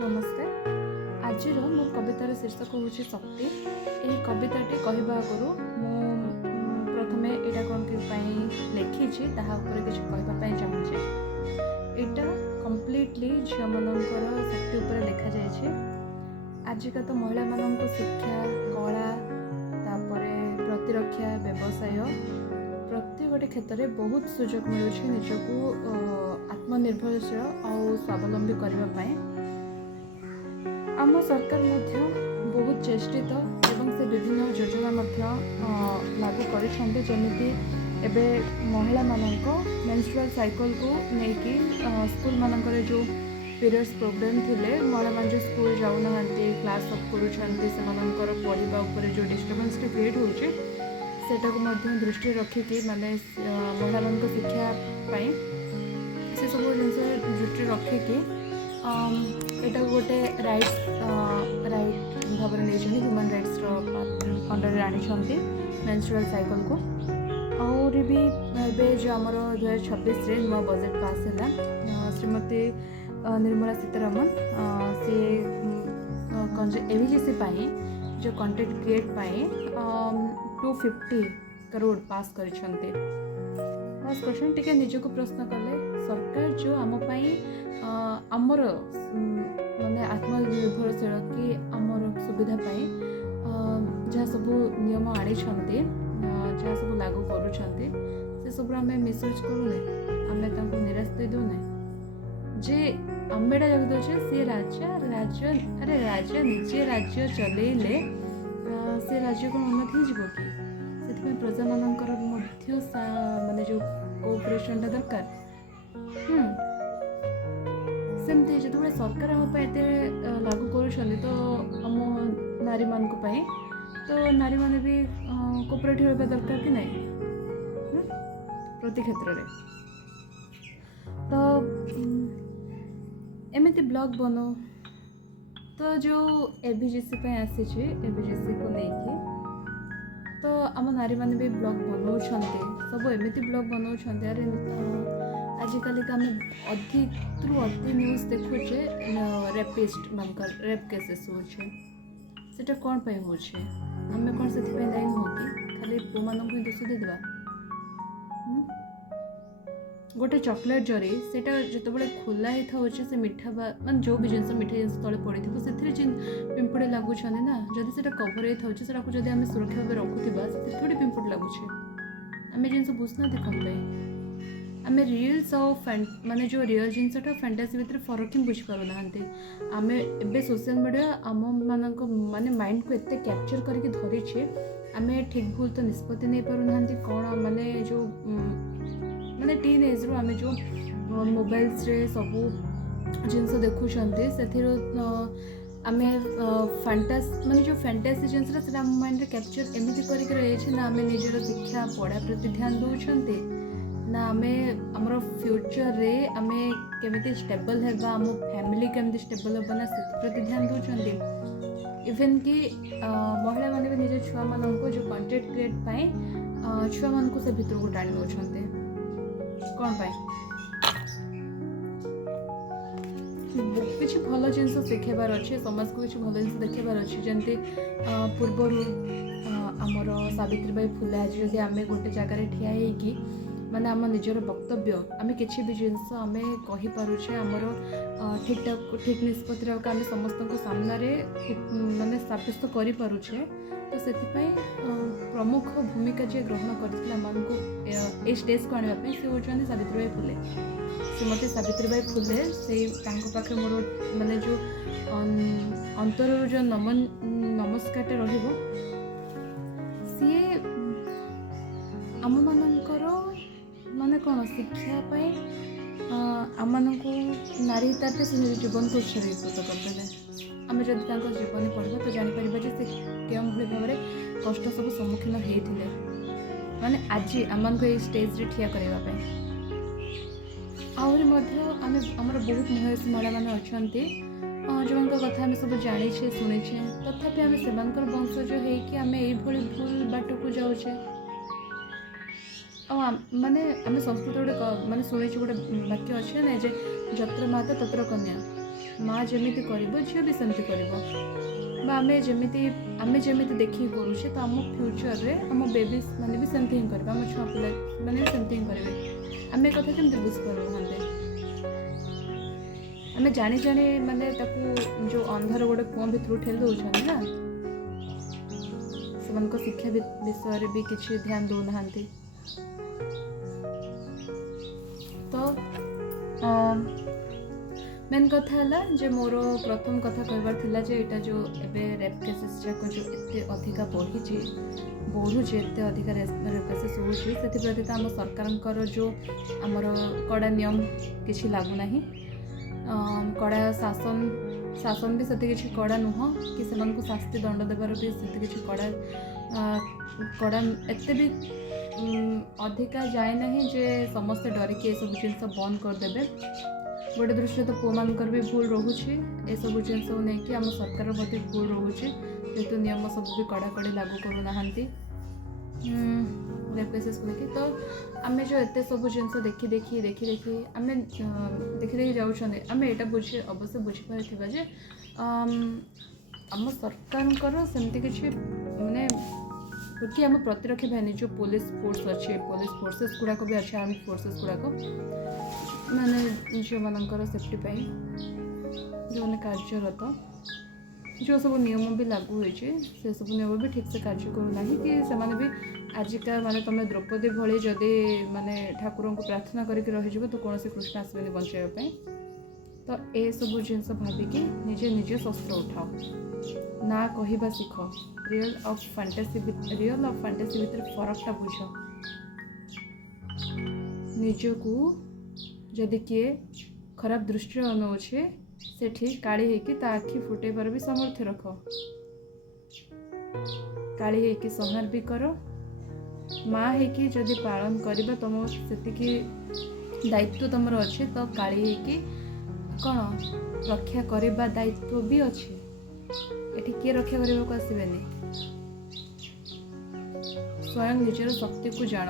नमस्कार। आज मो कवितार शीर्षक हूँ शक्ति। यही कविताटी कहवा आगु प्रथमे यहाँ कौन लिखी किसी कहवाई चाहूँचे। यहाँ कम्प्लीटली झील मानकर शक्ति उपर लिखा जाए। आजिका तो महिला मान शिक्षा कला तापर प्रतिरक्षा व्यवसाय प्रति गोटे क्षेत्र में बहुत सुजोग मिलूँ निजक आत्मनिर्भरशील और स्वावलंबी करने। आम सरकार बहुत चेष्टित एवं से विभिन्न योजना लागू करमती जमी महिला मानक मेंस्ट्रुअल साइकिल को लेकिन स्कूल मानकर जो पीरियड्स प्रोब्लेम थिले महिला मान जो स्कूल जाऊना क्लास अप कर पढ़ा उपर जो डिस्टर्बेंस क्रिएट होची सेटा को दृष्टि रखिकी माने महिला मान शिक्षा से सब जिन दृष्टि रखिकी एटा गोटे राइट भाव में ह्यूमन राइट्स अंडर आनी मेंस्ट्रुअल साइकिल को। और भी ए जो आमर 2026 नुआ बजेट पास है श्रीमती निर्मला सीतारमण सी एविजीसी जो कंटेंट क्रिएट पाई 250 करोड़ पास कर टे निजक प्रश्न कले सरकार जो आमपाई आमर माने आत्मनिर्भरशील कि आमर सुविधा जहाँ सब नियम आनी जहाँ सब लागू कर सब आम मिसयूज करूने आम निराश दे दौने जे आमेटा जब दौचे सी राज्य अरे राज्य निजे राज्य चलैले से राज्य को उन्नति हो कि प्रजा मानकर माने जो कोऑपरेशन दरकार। सेमती जो सरकार आम एत लागू कर तो आम नारी मान तो नारी मैंने भी कोऑपरेटिव होगा दरकार कि नहीं प्रति क्षेत्र में। तो एमती ब्लॉग बनो तो जो एबीजीसी आसी एबीजीसी को लेकिन तो आम नारी मैंने भी ब्लॉग बनाऊँ सब एमती ब्लॉग बनाऊँ। अरे आजिकल आम अधिक अति न्यूज देखुचे रेपिस्ट मानकर रेप केसेस होटा कौन पे हो आम कौन से दायी नुह कि खाली पु मानक ही दोष देदेबा। गोटे चॉकलेट जरी सेटा जिते खोला ही था से मीठा मान जो भी जिन मीठा जिन तले पड़ी थी से पिंपुड़ी लगुच ना जदि से कभर होता जब आम सुरक्षा भाव रखुवा से थोड़ी पिंपुड़ी लगुच आम जिन बुझना कम आम रिल्स और माने जो रियल जिनटा फैंटासी भितर फरक ही बुझीपार ना आम ए सोशल मीडिया आम मानक माने माइंड को एत कैप्चर करके धरीछे आम ठीक भूल तो निष्पत्ति नहीं पार ना कौन माने जो माने टीन एज रू आम जो मोबाइल्स रे सबू जिनस देखुंटे से आम फैंटास माने जो फैंटासी जिनसा से आम माइंड रे कैप्चर एमती करके रही ना आम निजर शिक्षा पढ़ा प्रति ध्यान दौरान ना आम आमर फ्यूचर रे आम केमिति स्टेबल है आम फैमिली केमिति स्टेबल हेबा ना से प्रति ध्यान दौरान। इवेन कि महिला माने भी निज छुआ मान जो कंटेंट क्रिएट पाए छुआ मान से भितर को टाणी नौछंते कौन पाए किसी भल जिन शिखेबार अच्छे समाज को किसी भल जिन देखेबार अच्छे जमती पूर्वर आमर सावित्रीबाई फुले आज जदि आम गोटे जगार ठिया होगी माने आम निजर वक्तव्य आम किसी भी जिनस आम कहीपे आमर ठीक ठीक निष्पत्ति आम समस्त सामने माने सब्यस्त करें तो से प्रमुख भूमिका जी ग्रहण करते स्टेज को आने से होती सावित्रीबाई फुले। श्रीमती सावित्रीबाई फुले से पाखे मोर माने जो अंतर जो नमस्कार रही सी आम मानकर माने कौन शिक्षा आम नारी हितार्थ से जीवन को उत्सर्गीकृत करदे आम जब जीवन पढ़ा तो जापर से केउं भली भाव में कष्ट सब सम्मुखीन होते माने आज आम स्टेज रे ठिया करने आम बहुत महिला मैंने अच्छा जो कथा आम सब जाने शुणे तथापि आम से वंशज होमें भूल बाट को जाऊे ମାନେ ଆମେ ସଂସ୍କୃତ ଗୋଟେ ମାନେ ଶୁଣିଛୁ ଗୋଟେ ବାକ୍ୟ ଅଛି ନା ଯେ ଯତ୍ର ମାତା ତତ୍ର କନ୍ୟା, ମା ଯେମିତି କରିବ ଝିଅ ବି ସେମିତି କରିବ, ବା ଆମେ ଯେମିତି ଦେଖିକି କରୁଛେ ତ ଆମ ଫ୍ୟୁଚରରେ ଆମ ବେବିସ୍ ମାନେ ବି ସେମିତି ହିଁ କରିବେ, ଆମ ଛୁଆ ପିଲା ମାନେ ବି ସେମିତି ହିଁ କରିବେ। ଆମେ ଏ କଥା କେମିତି ବୁଝିପାରୁନାହାନ୍ତି? ଆମେ ଜାଣି ମାନେ ତାକୁ ଯେଉଁ ଅନ୍ଧର ଗୋଟେ କୂଅ ଭିତରୁ ଠେଲି ଦେଉଛନ୍ତି ନା, ସେମାନଙ୍କ ଶିକ୍ଷା ବିଷୟରେ ବି କିଛି ଧ୍ୟାନ ଦେଉନାହାନ୍ତି। ତ ମେନ୍ କଥା ହେଲା ଯେ ମୋର ପ୍ରଥମ କଥା କହିବାର ଥିଲା ଯେ ଏଇଟା ଯେଉଁ ଏବେ ରେପ୍ କେସେସ୍ ଯାକ ଯେଉଁ ଏତେ ଅଧିକା ବଢ଼ୁଛି ଏତେ ଅଧିକା ରେପ୍ କେସେସ୍ ହେଉଛି, ସେଥିପ୍ରତି ତ ଆମ ସରକାରଙ୍କର ଯେଉଁ ଆମର କଡ଼ା ନିୟମ କିଛି ଲାଗୁନାହିଁ। କଡ଼ା ଶାସନ ବି ସେତେ କିଛି କଡ଼ା ନୁହଁ, କି ସେମାନଙ୍କୁ ଶାସ୍ତି ଦଣ୍ଡ ଦେବାର ବି ସେତେ କିଛି କଡ଼ା ଏତେ ବି ଅଧିକା ଯାଏ ନାହିଁ ଯେ ସମସ୍ତେ ଡରିକି ଏସବୁ ଜିନିଷ ବନ୍ଦ କରିଦେବେ। ଗୋଟେ ଦୃଷ୍ଟିରେ ତ ପୁଅମାନଙ୍କର ବି ଭୁଲ ରହୁଛି, ଏସବୁ ଜିନିଷକୁ ନେଇକି ଆମ ସରକାର ମଧ୍ୟ ଭୁଲ ରହୁଛି, ଯେହେତୁ ନିୟମ ସବୁ ବି କଡ଼ାକଡ଼ି ଲାଗୁ କରୁନାହାନ୍ତି ରେପ୍ କେସେସ୍କୁ ନେଇକି। ତ ଆମେ ଯେଉଁ ଏତେ ସବୁ ଜିନିଷ ଦେଖି ଆମେ ଦେଖି ଯାଉଛନ୍ତି, ଆମେ ଏଇଟା ଅବଶ୍ୟ ବୁଝିପାରିଥିବା ଯେ ଆମ ସରକାରଙ୍କର ସେମିତି କିଛି ମାନେ କି ଆମ ପ୍ରତିରକ୍ଷା ବାହିନୀ ଯେଉଁ ପୋଲିସ ଫୋର୍ସ ଅଛି, ପୋଲିସ ଫୋର୍ସେସ୍ ଗୁଡ଼ାକ ବି ଅଛି, ଆର୍ମି ଫୋର୍ସେସ୍ ଗୁଡ଼ାକ ମାନେ ଝିଅମାନଙ୍କର ସେଫ୍ଟି ପାଇଁ ଯେଉଁମାନେ କାର୍ଯ୍ୟରତ, ଯେଉଁ ସବୁ ନିୟମ ବି ଲାଗୁ ହୋଇଛି ସେସବୁ ନିୟମ ବି ଠିକ୍ସେ କାର୍ଯ୍ୟ କରୁନାହିଁ, କି ସେମାନେ ବି ଆଜିକା ମାନେ ତୁମେ ଦ୍ରୌପଦୀ ଭଳି ଯଦି ମାନେ ଠାକୁରଙ୍କୁ ପ୍ରାର୍ଥନା କରିକି ରହିଯିବ ତ କୌଣସି କୃଷ୍ଣ ଆସିବେନି ବଞ୍ଚାଇବା ପାଇଁ। ତ ଏସବୁ ଜିନିଷ ଭାବିକି ନିଜେ ଶସ୍ତ୍ର ଉଠାଅ, ନା କହିବା ଶିଖ, ରିଅଲ୍ ଅଫ୍ ଫାଣ୍ଟାସି ଭିତରେ ଫରକଟା ବୁଝ। ନିଜକୁ ଯଦି କିଏ ଖରାପ ଦୃଷ୍ଟିରେ ଅନଉଛି ସେଠି କାଳି ହେଇକି ତା ଆଖି ଫୁଟେଇବାର ବି ସାମର୍ଥ୍ୟ ରଖ, କାଳି ହେଇକି ସଂହାର ବି କର। ମା ହେଇକି ଯଦି ପାଳନ କରିବା ତମ ସେତିକି ଦାୟିତ୍ୱ ତମର ଅଛି, ତ କାଳି ହେଇକି କ'ଣ ରକ୍ଷା କରିବା ଦାୟିତ୍ୱ ବି ଅଛି। ଏଠି କିଏ ରକ୍ଷା କରିବାକୁ ଆସିବେନି। ସ୍ୱୟଂ ନିଜର ଶକ୍ତିକୁ ଜାଣ।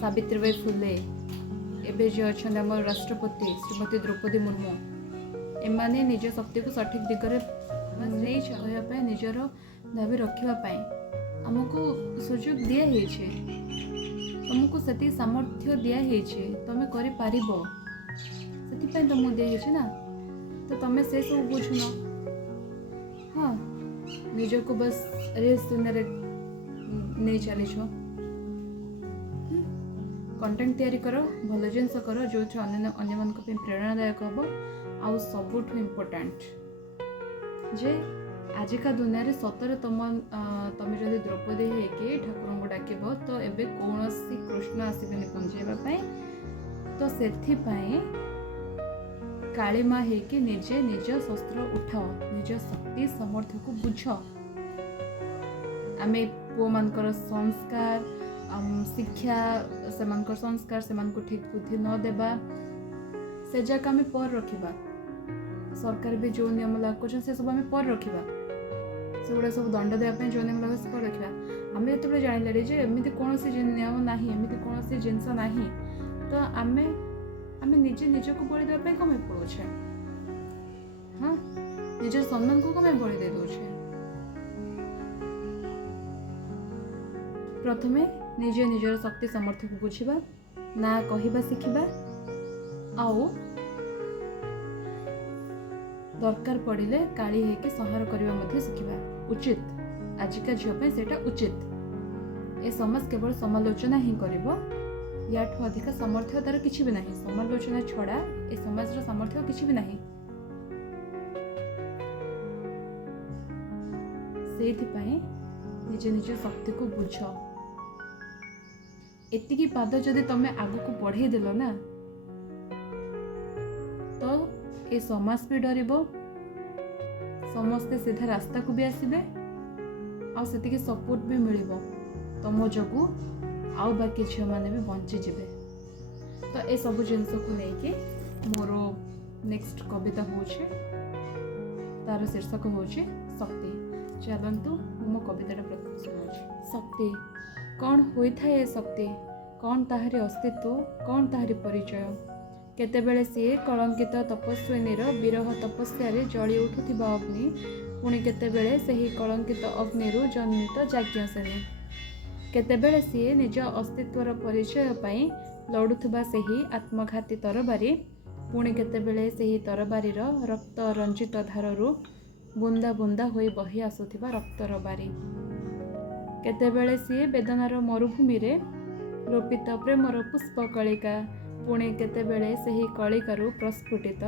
ସାବିତ୍ରୀବାଇ ଫୁଲେ, ଏବେ ଯିଏ ଅଛନ୍ତି ଆମର ରାଷ୍ଟ୍ରପତି ଶ୍ରୀମତୀ ଦ୍ରୌପଦୀ ମୁର୍ମୁ, ଏମାନେ ନିଜ ଶକ୍ତିକୁ ସଠିକ୍ ଦିଗରେ ନେଇଛ କହିବା ପାଇଁ, ନିଜର ଦାବି ରଖିବା ପାଇଁ ଆମକୁ ସୁଯୋଗ ଦିଆହେଇଛି, ତୁମକୁ ସେତିକି ସାମର୍ଥ୍ୟ ଦିଆହେଇଛି, ତୁମେ କରିପାରିବ, ସେଥିପାଇଁ ତୁମକୁ ଦିଆହେଇଛି ନା। ତ ତୁମେ ସେସବୁ ବୁଝୁନ, ହଁ ନିଜକୁ ବାସ୍ ରିଲ୍ସ ଦୁନିଆରେ ନେଇ ଚାଲିଛ। କଣ୍ଟେଣ୍ଟ ତିଆରି କର, ଭଲ ଜିନିଷ କର ଯେଉଁଥିରେ ଅନ୍ୟମାନଙ୍କ ପାଇଁ ପ୍ରେରଣାଦାୟକ ହେବ। ଆଉ ସବୁଠୁ ଇମ୍ପୋର୍ଟାଣ୍ଟ ଯେ ଆଜିକା ଦୁନିଆରେ ସତରେ ତମେ ଯଦି ଦ୍ରୌପଦୀ ହେଇକି ଠାକୁରଙ୍କୁ ଡାକିବ ତ ଏବେ କୌଣସି କୃଷ୍ଣ ଆସିବେନି ବଞ୍ଚାଇବା ପାଇଁ। ତ ସେଥିପାଇଁ କାଳିମା ହେଇକି ନିଜେ ନିଜ ଶସ୍ତ୍ର ଉଠାଅ, ନିଜ ଶକ୍ତି ସାମର୍ଥ୍ୟକୁ ବୁଝ। ଆମେ ପୁଅମାନଙ୍କର ସଂସ୍କାର ଶିକ୍ଷା, ସେମାନଙ୍କର ସଂସ୍କାର, ସେମାନଙ୍କୁ ଠିକ୍ ବୁଦ୍ଧି ନ ଦେବା, ସେ ଯାକ ଆମେ ପରେ ରଖିବା। ସରକାର ବି ଯେଉଁ ନିୟମ ଲାଗୁ କରୁଛନ୍ତି ସେସବୁ ଆମେ ପରେ ରଖିବା, ସେଗୁଡ଼ା ସବୁ ଦଣ୍ଡ ଦେବା ପାଇଁ ଯେଉଁ ନିୟମ ଲାଗୁ ସେ ପରେ ରଖିବା। ଆମେ ଯେତେବେଳେ ଜାଣିଲେ ଯେ ଏମିତି କୌଣସି ନିୟମ ନାହିଁ, ଏମିତି କୌଣସି ଜିନିଷ ନାହିଁ, ତ ଆମେ ନିଜକୁ ବଳି ଦେବା ପାଇଁ କ'ଣ ପାଇଁ ପଡ଼ୁଛେ? ହଁ, ନିଜର ସମ୍ମାନକୁ କ'ଣ ପାଇଁ ବଳି ଦେଇ ଦେଉଛେ? ପ୍ରଥମେ ନିଜର ଶକ୍ତି ସାମର୍ଥ୍ୟକୁ ବୁଝିବା, ନା କହିବା ଶିଖିବା, ଆଉ ଦରକାର ପଡ଼ିଲେ କାଳି ହେଇକି ସଂହାର କରିବା ମଧ୍ୟ ଶିଖିବା ଉଚିତ। ଆଜିକା ଝିଅ ପାଇଁ ସେଇଟା ଉଚିତ। ଏ ସମାଜ କେବଳ ସମାଲୋଚନା ହିଁ କରିବ, ୟାଠୁ ଅଧିକା ସାମର୍ଥ୍ୟ ତାର କିଛି ବି ନାହିଁ। ସମାଲୋଚନା ଛଡ଼ା ଏ ସମାଜର ସାମର୍ଥ୍ୟ କିଛି ବି ନାହିଁ। ସେଇଥିପାଇଁ ନିଜ ଶକ୍ତିକୁ ବୁଝ। ଏତିକି ପାଦ ଯଦି ତମେ ଆଗକୁ ବଢ଼େଇ ଦେଲ ନା, ତ ଏ ସମାଜ ବି ଡରିବ, ସମସ୍ତେ ସିଧା ରାସ୍ତାକୁ ବି ଆସିବେ, ଆଉ ସେତିକି ସପୋର୍ଟ ବି ମିଳିବ ତମ ଯୋଗୁଁ, ଆଉ ବାକି ଝିଅମାନେ ବି ବଞ୍ଚିଯିବେ। ତ ଏସବୁ ଜିନିଷକୁ ନେଇକି ମୋର ନେକ୍ସଟ କବିତା ହେଉଛି, ତାର ଶୀର୍ଷକ ହେଉଛି ଶକ୍ତି। ଚାଲନ୍ତୁ ମୁଁ ମୋ କବିତାଟା ପ୍ରଥମେ ଶୁଣାଉଛି। ଶକ୍ତି କ'ଣ ହୋଇଥାଏ? ଏ ଶକ୍ତି कौन ताहारी अस्तित्व कौन ताहारी परिचय केतेबेले सीए कलंकित तपस्विनीर विरह तपस्या जली उठुथिबा अग्नि पुणी केतेबेले सही कलंकित अग्निरू जन्मित याज्ञसेनी केतेबेले सीए निज अस्तित्वर परिचय पाई लड़ुथिबा सही आत्मघाती तरबारी पुणी केतेबेले सही तरबारीर रक्त रंजित धाररू बुंदा बुंदा होई बही आसुथिबा रक्तर बारी केतेबेले सीए वेदनार मरुभूमि रे रोपित प्रेमर पुष्प कलिका पुणी केतेबेले सही कलिकारु प्रस्फुटित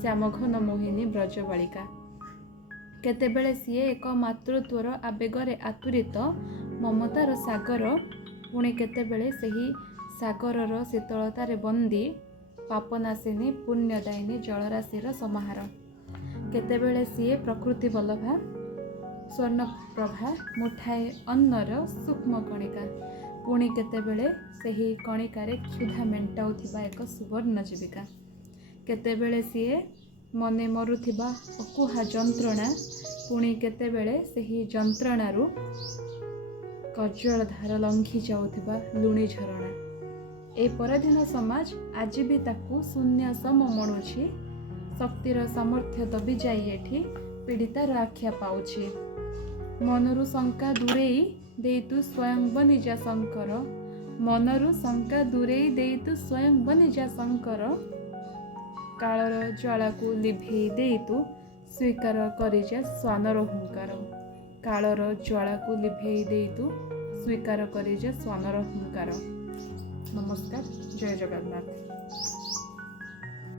श्यामघन मोहिनी ब्रजबालिका केतेबेले सीए एक मातृत्वर आवेगरे आतुरित ममतार सागर पुणी केतेबेले सही सागरर शीतलतारे बंदी पापनाशिनी पुण्यदायिनी जलराशिर समाहार केतेबेले सीए प्रकृति बल्लभा स्वर्णप्रभा मुठाए अन्नर सूक्ष्म कणिका पुणी केतेबेले सही कणिकारे क्षुधा मेंटाउथिबा एक सुवर्ण जीविका केतेबेले सीए मने मरुथिबा अकुहा जंत्रणा पुणी केतेबेले सही जंत्रणारू कज्जल धार लंघी जाउथिबा लुणी झरणा ए पराधीन समाज आज भी ताकू शून्य सम मणुछि शक्तिर सामर्थ्य दबी जाई एठी पीड़ितार आख्या पाउछि मनरु शंका दूरेई देतु स्वयं बनी जा शंकर मनरु शंका दूरेई देतु स्वयं बनी जा शंकर कालर ज्वाला को लिभेई देतु स्वीकार करि जा स्वानर हुंकार कालर ज्वाला को लिभेई देतु स्वीकार करि जा स्वानर हुंकार। नमस्कार, जय जगन्नाथ।